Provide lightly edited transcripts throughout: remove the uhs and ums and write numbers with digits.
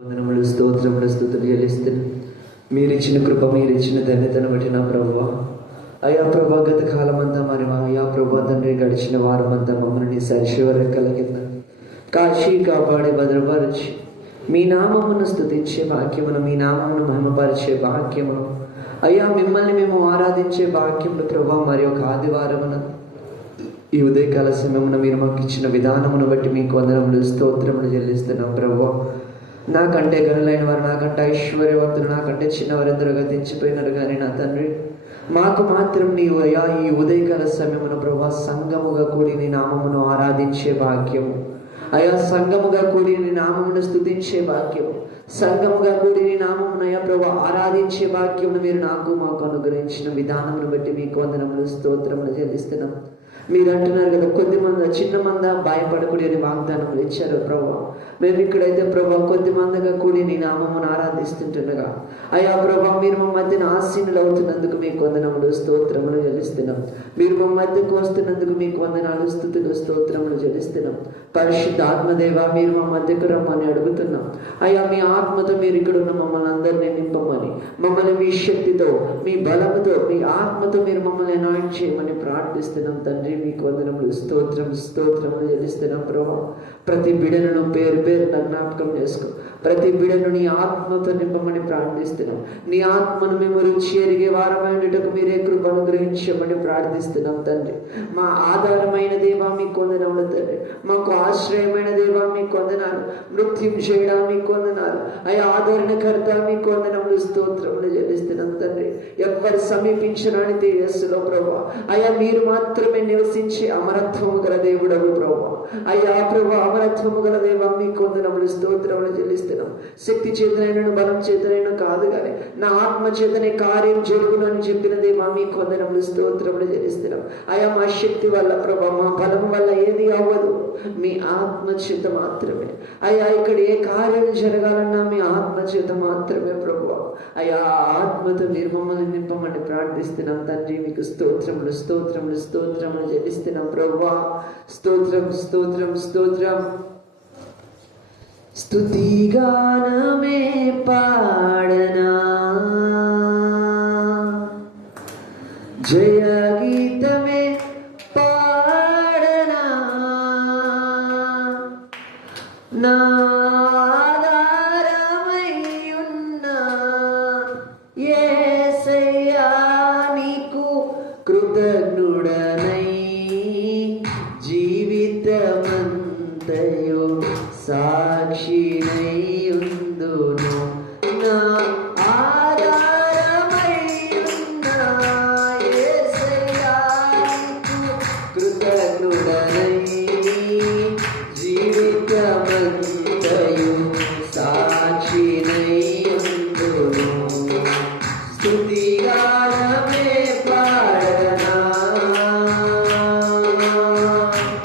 వందనములు, స్తోత్రములు, స్తుతులు చెల్లిస్తున్నాను. మీరిచ్చిన కృప, మీరిచ్చిన ధన్యతను బట్టి నా ప్రభువా, అయా ప్రభా, గత కాలమంతా మరి అయా ప్రభా తండ్రి, గడిచిన వారమంతా మమ్మల్ని సరిశివరెక్కల కింద కాశీ కాపాడే భద్రపరిచి మీ నామమును స్తుతించే భాగ్యమును, మీ నామమును మహిమపరిచే భాగ్యమును, అయ్యా మిమ్మల్ని మేము ఆరాధించే భాగ్యమును ప్రభా, మరి ఒక ఆదివారమున ఈ ఉదయకాల సమయమున మీరు మాకు ఇచ్చిన విధానమును బట్టి మీకు వందనములు, స్తోత్రములు చెల్లిస్తున్నాం ప్రభువా. నాకంటే గనులైన వారు, నాకంటే ఐశ్వర్యవంతులు, నాకంటే చిన్నవారెందరూ గతించిపోయినారు, కానీ నా తండ్రి మాకు మాత్రం నీవు అయా ఈ ఉదయకాల సమయమున ప్రభా సంఘముగా కూడి నీ నామమును ఆరాధించే భాగ్యము, అయా సంఘముగా కూడి నీ నామమును స్తుతించే భాగ్యము, సంఘముగా కూడి నీ నామమును అయా ప్రభా ఆరాధించే భాగ్యమును మీరు నాకు మాకు అనుగ్రహించిన విధానమును బట్టి మీకు వందనములు, స్తోత్రములు చెల్లిస్తున్నాం. మీరు అంటున్నారు కదా, కొద్ది మంది చిన్న మంద భయపడకూడని అని వాగ్దానములు ఇచ్చారు ప్రభా. మేము ఇక్కడైతే ప్రభా కొద్ది మందిగా కూడి నీ నామమును ఆరాధిస్తుంటుండగా అయ్యా ప్రభా మీరు మా మధ్యన ఆసీనులు అవుతున్నందుకు మీకు వందనములు, స్తోత్రములు చెల్లిస్తున్నాం. మీరు మా మధ్యకు వస్తున్నందుకు మీకు వందనాలు, స్తుతులు, స్తోత్రములు చెల్లిస్తున్నాం. పరిశుద్ధ ఆత్మదేవ, మీరు మా మధ్యకు రమ్మని అడుగుతున్నాం. అయ్యా మీ ఆత్మతో మీరు ఇక్కడ ఉన్న మమ్మల్ని అందరినీ నింపమని, మమ్మల్ని మీ శక్తితో, మీ బలముతో, మీ ఆత్మతో మీరు మమ్మల్ని అనాయింట్ చేయమని ప్రార్థిస్తున్నాం తండ్రి. మీకు వందనములు, స్తోత్రములు చెల్లిస్తున్నాం ప్రభా. ప్రతి బిడను పేరు జ్ఞాపకం చేసుకో. ప్రతి బిడను నీ ఆత్మతో నింపమని ప్రార్థిస్తున్నాం. నీ ఆత్మను మేము రుచి ఎరిగే వారమైనటకు మీరే కృపను గ్రహించమని ప్రార్థిస్తున్నాం తండ్రి. మా ఆధారమైన దేవా మీకు వందనములు తండ్రి. మాకు ఆశ్రయమైన దేవా మీకు వందనాలు. మృత్యుం చేయడం మీకు వందనాలు. అయ్యా ఆదరణకర్త మీకు వందనములు, స్తోత్రములు చెల్లిస్తున్నాం తండ్రి. ఎవ్వరు సమీపించరాని తేజస్సులో ప్రభా అయ్యా మీరు మాత్రమే నివసించే అమరత్వము గల దేవుడవు ప్రభా. అయ్యా ప్రభా అమరత్వము గల దేవా మీకు వందనములు, స్తోత్రములు చెల్లిస్తున్నాం. శక్తి చేతనైనను బలం చేతనైనా కాదు కానీ నా ఆత్మ చేతనే కార్యం జరుగును అని చెప్పిన దేవా మీకు వందనములు, స్తోత్రములు చెల్లిస్తున్నాం. అయా మా శక్తి వల్ల ప్రభా, మా బలం వల్ల ఏది అవ్వదు, మీ ఆత్మ చేత మాత్రమే. అయ్యా ఇక్కడ ఏ కార్యం జరగాలన్నా మీ ఆత్మ చేత మాత్రమే ప్రభు. అయ్యా ఆత్మతో మీరు మమ్మల్ని నింపమని ప్రార్థిస్తున్నాం తండ్రి. మీకు స్తోత్రములు, స్తోత్రములు, స్తోత్రములు చెల్లిస్తున్నాం ప్రభువా. స్తోత్రం, స్తోత్రం, స్తోత్రం. స్తుతిగానమే పాడనా, జయ గీతమే పాడనా, నా ఆధారమై ఉన్న యేసయ్యా నీకు కృతజ్ఞుడనై జీవితమంతయు సాక్షినై ఉందును. నా ఆధారమై ఉన్న యేసయ్యా నీకు కృతజ్ఞుడనై జీవితమంతయు సాక్షినై ఉందును. స్తుతిగానమే పాడనా,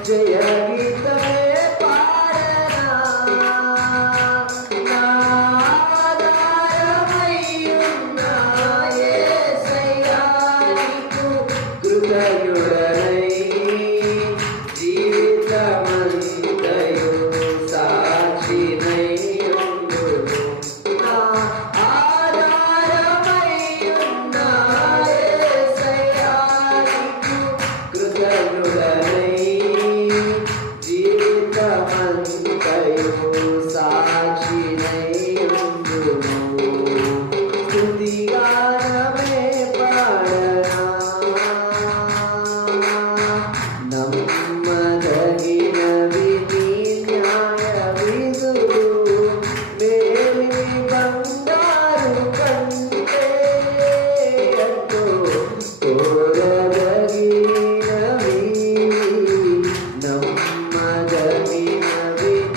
జయ గీతమే పాడనా, నా ఆధారమై ఉన్న యేసయ్యా నీకు కృతజ్ఞుడనై జీవితమంతయు సాక్షినై ఉందును. నా ఆధారమై ఉన్న యేసయ్యా నీకు కృతజ్ఞుడనై జీవితమంతయు సాక్షినై ఉందును. స్తుతిగానమే పాడనా, నమ్మదగినవి నీ న్యాయ విధులు, మేలిమి బంగారు కంటే ఎంతో కోరదగినవి, నమ్మదగినవి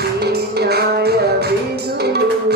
నీ న్యాయ విధులు,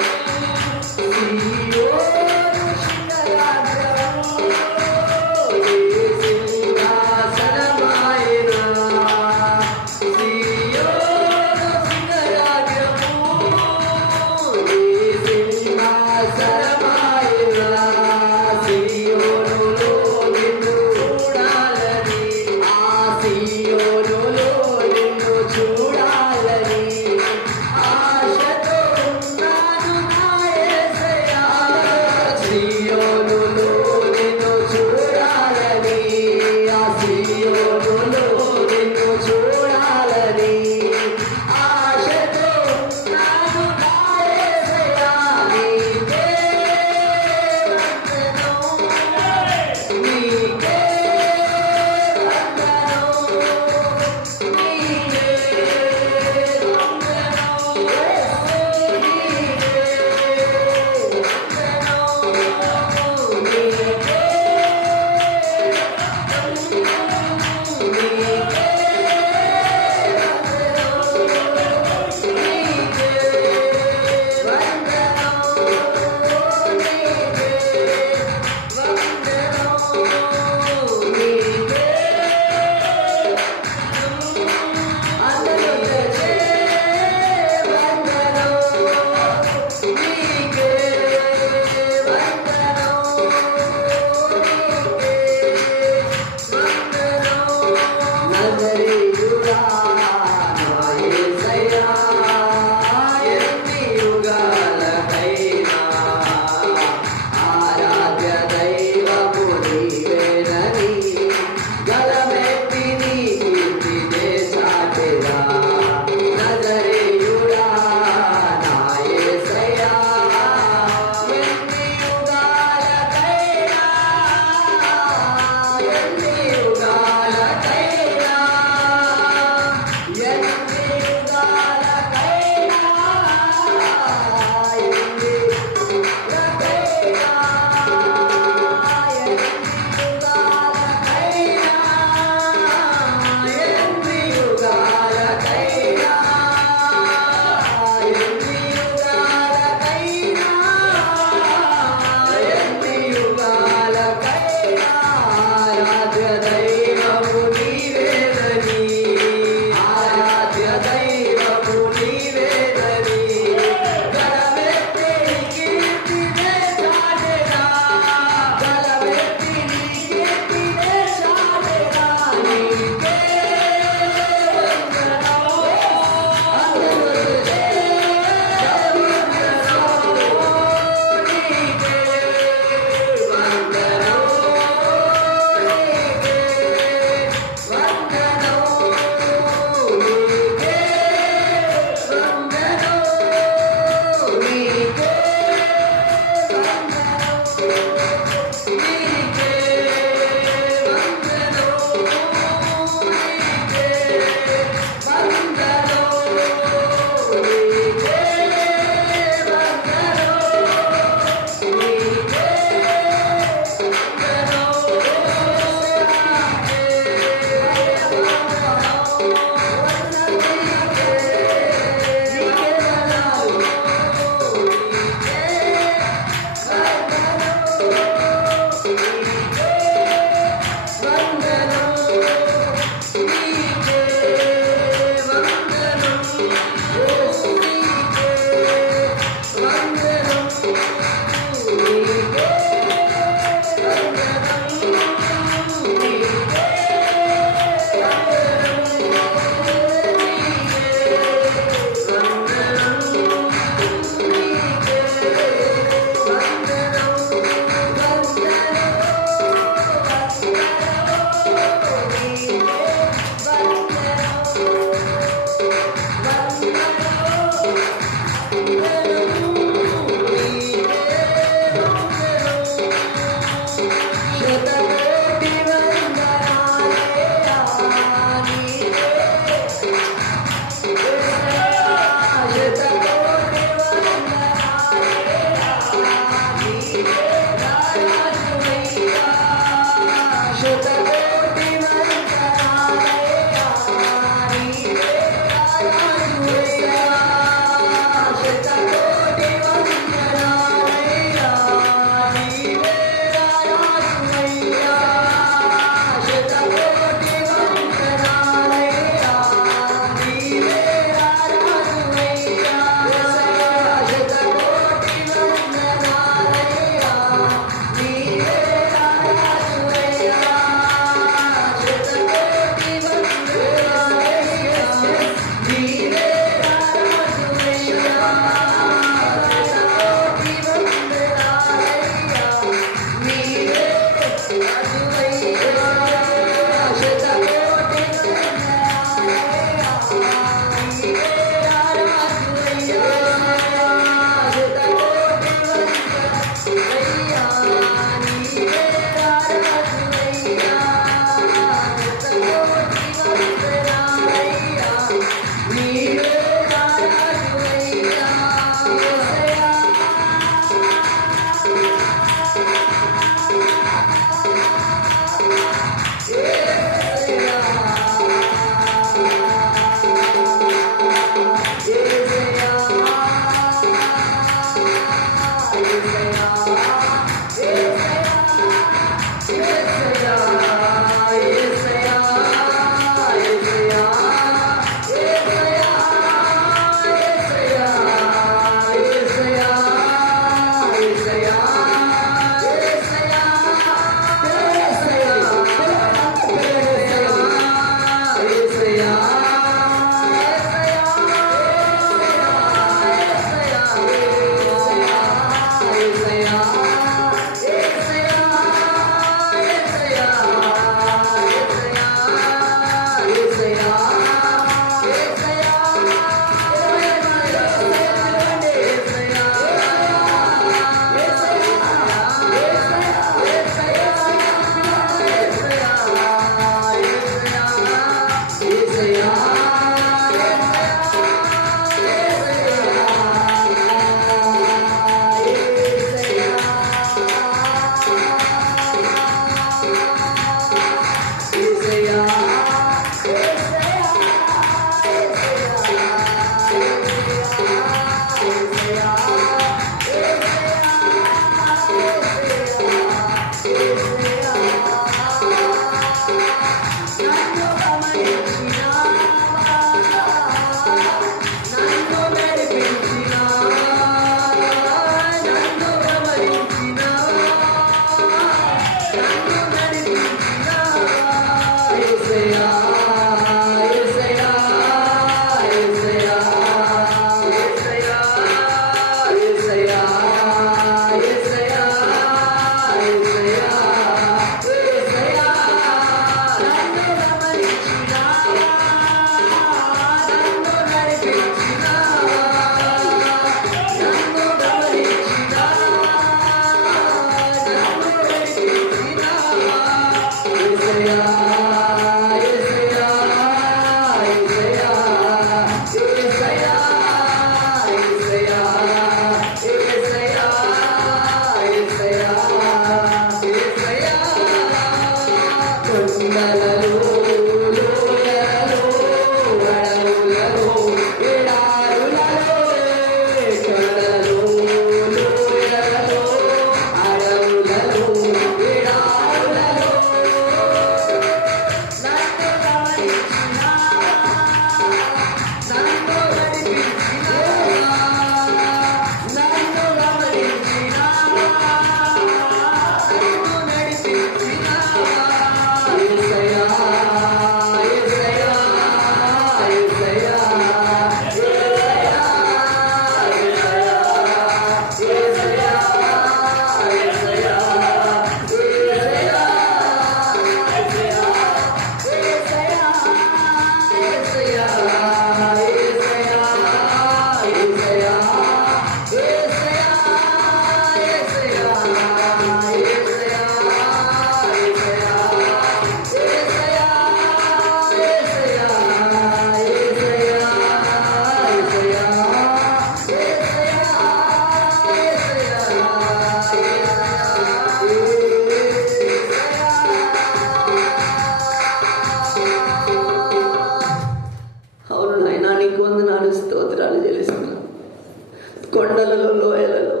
కొండలలో, లోయలలో,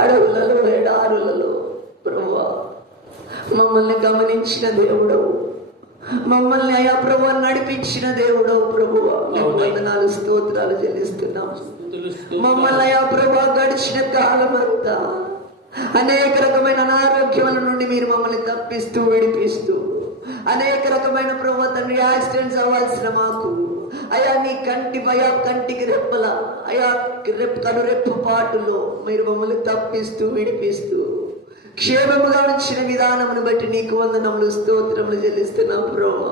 అడవులలో, ఎడారులలో ప్రభువా మమ్మల్ని గమనించిన దేవుడవు, మమ్మల్ని అయా ప్రభు నడిపించిన దేవుడవు ప్రభువా వందనాలు స్తోత్రాలు చెల్లిస్తున్నాం. మమ్మల్ని అయా ప్రభు గడిచిన కాలం అంతా అనేక రకమైన అనారోగ్యముల నుండి మీరు మమ్మల్ని తప్పిస్తూ విడిపిస్తూ అనేక రకమైన ప్రభు తండ్రి యాక్సిడెంట్స్ అవ్వాల్సిన మాకు అయా నీ కంటికి రెప్పల అయా కనురెప్పు పాటులో మీరు మమ్మల్ని తప్పిస్తూ విడిపిస్తూ క్షేమముగా ఉంచిన విధానమును బట్టి నీకు వందనములు స్తోత్రములు చెల్లిస్తున్నాం ప్రభు.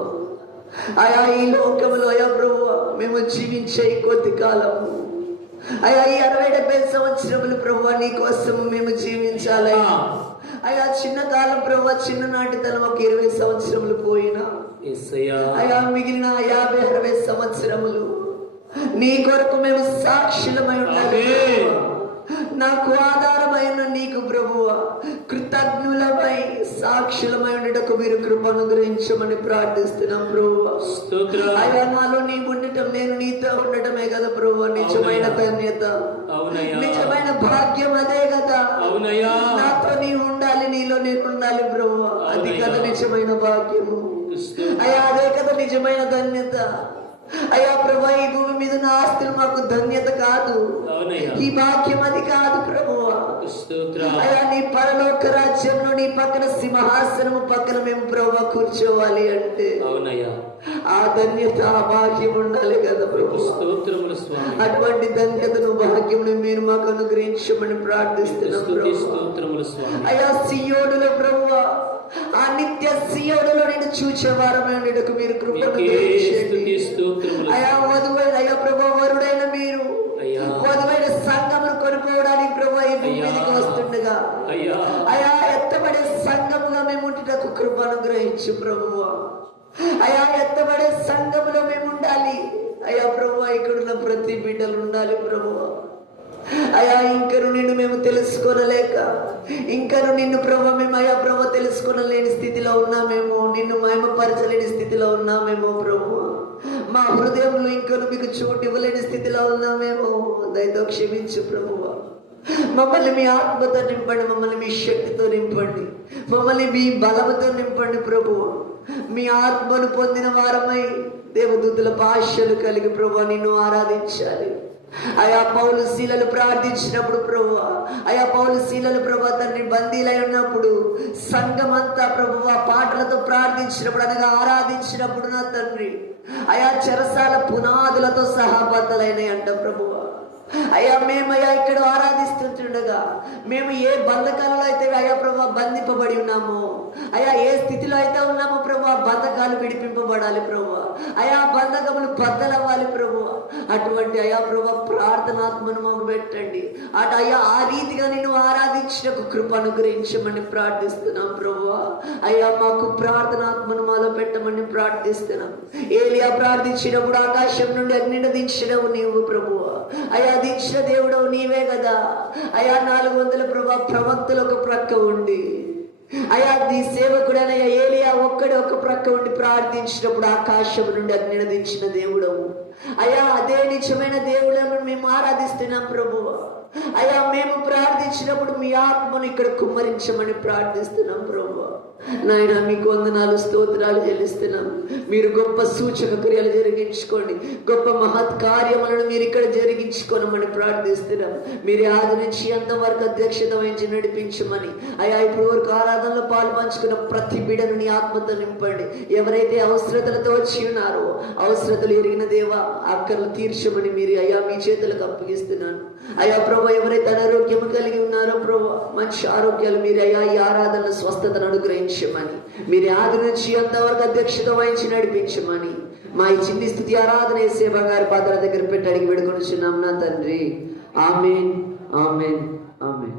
అయా ఈ లోకములో అయా ప్రభు మేము జీవించే కొద్ది కాలము అయా ఈ 60-70 సంవత్సరములు ప్రభు నీ కోసం మేము జీవించాలి. అయా చిన్న కాలం ప్రభు చిన్ననాటి తనం ఒక 20 సంవత్సరములు పోయినా అయా మిగిలిన 50-60 సంవత్సరములు నీ కొరకు మేము సాక్షులమై ఉండాలి. నాకు ఆధారమైన నీకు ప్రభువ కృతజ్ఞులమై సాక్షులమై ఉండటకు మీరు కృపను గ్రహించమని ప్రార్థిస్తున్నాం ప్రభువ. అయ్యా నాలో నీ ఉండటం నేను నీతో ఉండటమే కదా ప్రభువ నిజమైన ధన్యత, నిజమైన భాగ్యం అదే కదా. నాతో నీ ఉండాలి, నీలో నేను ఉండాలి ప్రభువ, అది కదా నిజమైన భాగ్యము. అయ్యా అదే కదా నిజమైన ధన్యత. అయ్యా ప్రభా ఈ భూమి మీద నా ఆస్తులు మాకు ధన్యత కాదు, ఈ భాగ్యం అది కాదు ప్రభువా. అయ్యా నీ పరలోక రాజ్యంలో నీ పక్కన సింహాసనము పక్కన మేము ప్రభువా కూర్చోవాలి అంటే ఆ ధన్యత ఆ భాగ్యం ఉండాలి కదా ప్రభు. అటువంటి ధన్యతను భాగ్యమును మీరు మాకు అనుగ్రహించమని ప్రార్థిస్తున్నాం. అయ్యా సియోనులో ప్రభువా ఆ నిత్య సియోనులో నేను చూచేవారమైనకు మీరు కృపను అయా వధువైన అయ్యా ప్రభు వరుడైన మీరు వధువైన సంఘమును కొనుక్కోవడానికి ప్రభు ఈ భూమి మీదకి వస్తుండగా అయా ఎత్తబడే సంఘముగా మేము ఉంటుటకు కృపను గ్రహించు ప్రభువా. అయా ఎత్తబడే సంఘములో మేము ఉండాలి అయా ప్రభువా. ఇక్కడున్న ప్రతి బిడ్డలు ఉండాలి ప్రభువా. అయా ఇంకను నిన్ను మేము తెలుసుకోనలేక ఇంకను నిన్ను ప్రభు మేము అయా ప్రభు తెలుసుకోనలేని స్థితిలో ఉన్నామేమో, నిన్ను మహిమపరచలేని స్థితిలో ఉన్నామేమో ప్రభు. మా హృదయంలో ఇంకను మీకు చోటు ఇవ్వలేని స్థితిలో ఉన్నామేమో, దయతో క్షమించు ప్రభువా. మమ్మల్ని మీ ఆత్మతో నింపండి, మమ్మల్ని మీ శక్తితో నింపండి, మమ్మల్ని మీ బలముతో నింపండి ప్రభువా. మీ ఆత్మను పొందిన వారమై దేవదూతుల భాషలు కలిగి ప్రభువా నిన్ను ఆరాధించాలి. అయా పౌలు శీలలు ప్రార్థించినప్పుడు ప్రభువా, అయా పౌలు శీలలు ప్రభువా తండ్రి బందీలై ఉన్నప్పుడు సంఘమంతా ప్రభువా పాటలతో ప్రార్థించినప్పుడు అనగా ఆరాధించినప్పుడు నా తండ్రి అయా చెరసాల పునాదులతో సహా బద్దలైనాయి అంట ప్రభువా. అయ్యా మేమయ్యా ఇక్కడ ఆరాధిస్తుండగా మేము ఏ బంధకాలలో అయితే అయ్యా ప్రభు బంధింపబడి ఉన్నామో, అయ్యా ఏ స్థితిలో అయితే ఉన్నామో ప్రభు బంధకాలు విడిపింపబడాలి ప్రభు. అయా బంధకములు బద్దలవ్వాలి ప్రభు. అటువంటి అయా ప్రభు ప్రార్థనాత్మను మాకు పెట్టండి. అటు అయ్యా ఆ రీతిగా నిన్ను ఆరాధించడానికి కృప అనుగ్రహించమని ప్రార్థిస్తున్నాం ప్రభు. అయ్యా మాకు ప్రార్థనాత్మను మాలో పెట్టమని ప్రార్థిస్తున్నాం. ఏలియా ప్రార్థించినప్పుడు ఆకాశం నుండి అగ్నిని దించినవు నీవు ప్రభు. అయా దించిన దేవుడవు నీవే కదా. అయా 400 ప్రభా ప్రవక్తలు ఒక ప్రక్క ఉండి అయా నీ సేవకుడైన ఏలియా ఒక్క ఒక్కడే ఒక ప్రక్క ఉండి ప్రార్థించినప్పుడు ఆకాశం నుండి అగ్నిని దించిన దేవుడవు అయ్యా. అదే నిజమైన దేవుడను మేము ఆరాధిస్తున్నాం ప్రభువ. అయ్యా, మేము ప్రార్థించినప్పుడు మీ ఆత్మను ఇక్కడ కుమ్మరించమని ప్రార్థిస్తున్నాం ప్రభువ. నాయన, మీకు వందనాలు, స్తోత్రాలు చెల్లిస్తున్నాం. మీరు గొప్ప సూచక క్రియలు జరిగించుకోండి, గొప్ప మహత్ కార్యములను మీరు ఇక్కడ జరిగించుకోనమని ప్రార్థిస్తున్నాం. మీరే ఆది నుంచి అంతవరకు అధ్యక్షత వహించి నడిపించమని అయ్యా. ఇప్పుడు వరకు ఆరాధనలో పాలు పంచుకున్న ప్రతి బిడ్డను నీ ఆత్మతో నింపండి. ఎవరైతే అవసరతలతో వచ్చి ఉన్నారో అవసరతలు ఎరిగిన దేవా, అక్కర్లు తీర్చమని మీరు అయ్యా మీ చేతులకు అప్పగిస్తున్నాను అయ్యా. ప్రభు, ఎవరైతే అనారోగ్యం కలిగి ఉన్నారో ప్రభు, మంచి ఆరోగ్యాలు మీరు అయ్యా ఈ ఆరాధన స్వస్థతను అనుగ్రహించమని, మీరు ఆది నుంచి అంతవరకు అధ్యక్షత వహించి నడిపించమని మా ఈ చిన్ని స్థుతి ఆరాధన యేసే బంగారు పాత్ర దగ్గర పెట్టి అడిగి వేడుకొనుచున్నాం నా తండ్రి. ఆమేన్, ఆమేన్, ఆమేన్.